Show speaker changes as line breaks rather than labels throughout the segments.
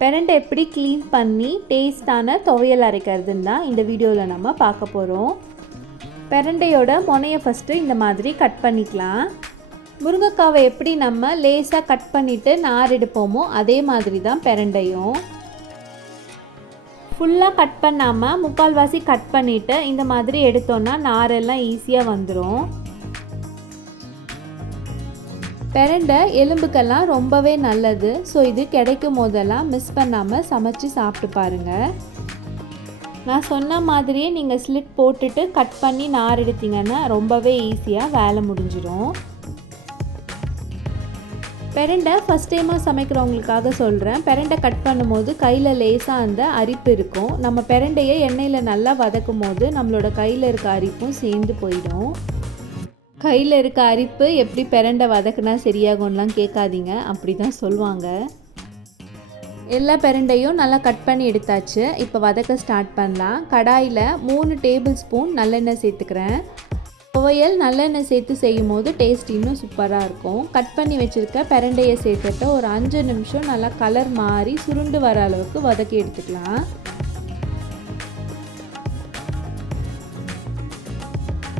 பெரண்டை எப்படி க்ளீன் பண்ணி டேஸ்டான துவையல் அரைக்கிறதுன்னு தான் இந்த வீடியோவில் நம்ம பார்க்க போகிறோம் பெரண்டையோட முனையை ஃபஸ்ட்டு இந்த மாதிரி கட் பண்ணிக்கலாம். முருங்கைக்காவை எப்படி நம்ம லேசாக கட் பண்ணிவிட்டு நார் எடுப்போமோ அதே மாதிரி தான் பெரண்டையும். ஃபுல்லாக கட் பண்ணாமல் முக்கால்வாசி கட் பண்ணிவிட்டு இந்த மாதிரி எடுத்தோன்னா நாரெல்லாம் ஈஸியாக வந்துடும் பெரண்டை எலும்புக்கெல்லாம் ரொம்பவே நல்லது. ஸோ இது கிடைக்கும் போதெல்லாம் மிஸ் பண்ணாமல் சமைச்சு சாப்பிட்டு பாருங்கள் நான் சொன்ன மாதிரியே நீங்கள் ஸ்லிட் போட்டுட்டு கட் பண்ணி நார் எடுத்தீங்கன்னா ரொம்பவே ஈஸியாக வேலை முடிஞ்சிடும் பெரண்டை ஃபஸ்ட் டைமாக சமைக்கிறவங்களுக்காக சொல்கிறேன் பெரண்டை கட் பண்ணும்போது கையில் லேசாக அந்த அரிப்பு இருக்கும். நம்ம பெரண்டையை எண்ணெயில் நல்லா வதக்கும் போது நம்மளோட கையில் இருக்க அரிப்பும் சேர்ந்து போயிடும். கையில் இருக்க அரிப்பு எப்படி பெரண்டை வதக்குனா சரியாகும்லாம் கேட்காதீங்க. அப்படி தான் சொல்லுவாங்க. எல்லா பெரண்டையும் நல்லா கட் பண்ணி எடுத்தாச்சு. இப்போ வதக்க ஸ்டார்ட் பண்ணலாம். கடாயில் மூணு டேபிள் ஸ்பூன் நல்லெண்ணெய் சேர்த்துக்கிறேன். துவையல் நல்லெண்ணெய் சேர்த்து செய்யும் போது டேஸ்ட் இன்னும் சூப்பராக இருக்கும். கட் பண்ணி வச்சுருக்க பெரண்டையை சேர்த்துட்டு ஒரு அஞ்சு நிமிஷம் நல்லா கலர் மாறி சுருண்டு வர அளவுக்கு வதக்கி எடுத்துக்கலாம்.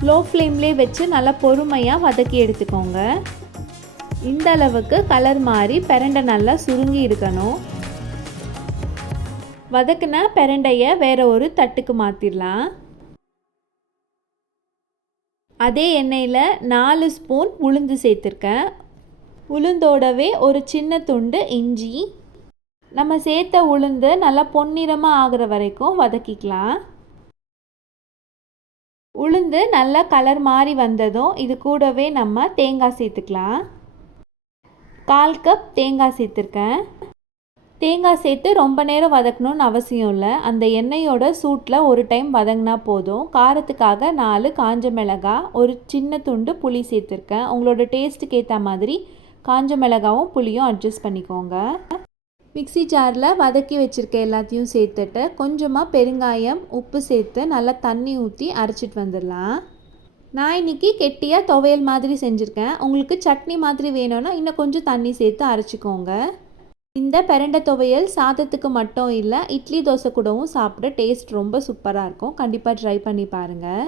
லோ ஃப்ளேம்லேயே வச்சு நல்லா பொறுமையாக வதக்கி எடுத்துக்கோங்க. இந்த அளவுக்கு கலர் மாறி பெரண்டை நல்லா சுருங்கி இருக்கணும். வதக்குன பெரண்டையை வேற ஒரு தட்டுக்கு மாற்றிடலாம் அதே எண்ணெயில் நாலு ஸ்பூன் உளுந்து சேர்த்துருக்கேன். உளுந்தோடவே ஒரு சின்ன துண்டு இஞ்சி. நம்ம சேர்த்த உளுந்து நல்லா பொன்னிறமாக ஆகிற வரைக்கும் வதக்கிக்கலாம். உளுந்து நல்லா கலர் மாறி வந்ததும் இது கூடவே நம்ம தேங்காய் சேர்த்துக்கலாம். கால் கப் தேங்காய் சேர்த்துருக்கேன். தேங்காய் சேர்த்து ரொம்ப நேரம் வதக்கணும்னு அவசியம் இல்லை. அந்த எண்ணெயோட சூட்டில் ஒரு டைம் வதங்கினா போதும். காரத்துக்காக நாலு காஞ்ச மிளகாய் ஒரு சின்ன துண்டு புளி சேர்த்துருக்கேன். உங்களோட டேஸ்ட்டுக்கு ஏற்ற மாதிரி காஞ்ச மிளகாவும் புளியும் அட்ஜஸ்ட் பண்ணிக்கோங்க. மிக்சி ஜாரில் வதக்கி வச்சுருக்க எல்லாத்தையும் சேர்த்துட்டு கொஞ்சமாக பெருங்காயம் உப்பு சேர்த்து நல்லா தண்ணி ஊற்றி அரைச்சிட்டு வந்துடலாம். நான் இன்றைக்கி கெட்டியாக துவையல் மாதிரி செஞ்சுருக்கேன். உங்களுக்கு சட்னி மாதிரி வேணும்னா இன்னும் கொஞ்சம் தண்ணி சேர்த்து அரைச்சிக்கோங்க. இந்த பெரண்டை துவையல் சாதத்துக்கு மட்டும் இல்லை இட்லி தோசை கூடவும் சாப்பிட டேஸ்ட் ரொம்ப சூப்பராக இருக்கும். கண்டிப்பாக ட்ரை பண்ணி பாருங்கள்